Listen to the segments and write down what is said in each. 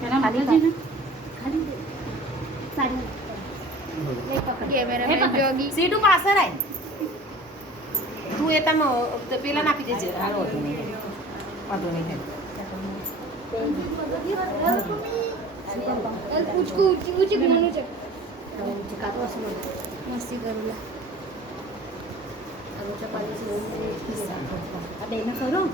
પેલા માતાજીને સીટું પાછળ આય તું એ તમે પેલા નાખી દેજે હાલો વાંધો નહીં મસ્તી કરું લા કરો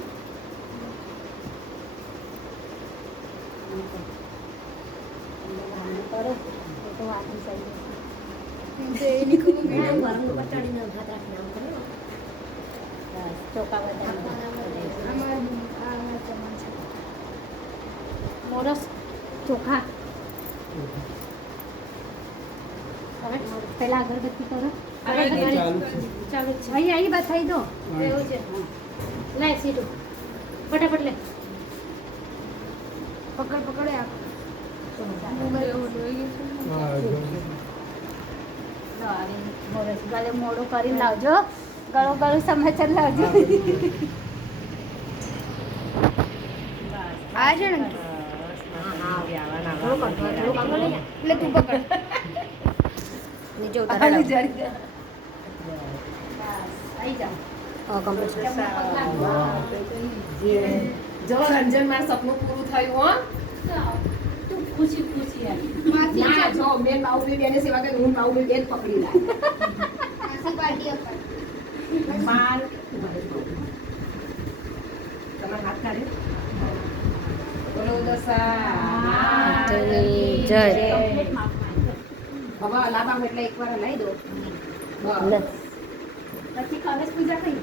મોરસ ચોખા હવે પહેલા અગરબત્તી કરો ચાલુ અહીં બસ થઈ દો એવું છે લે સીધું ફટાફટ લે પકડ પકડે મોરસ ગળે મોડું કરીને લાવજો ગળો ગળું સમાચાર લાવજો આ છે ને એટલે તું પકડ નીચે ઉતાર આવી જાઓ જો રંજન મારું સપનું પૂરું થયું હો ખુશી ખુશી આવી ના જો મેં બાઉબી બેને સેવા કરી હું બાઉબી બેન પકડી લાય માર તમારા હાથ કાઢે બોલો દસા જય હવે લાભામ એટલે એકવાર લઈ દો પછી કલશ પૂજા કઈ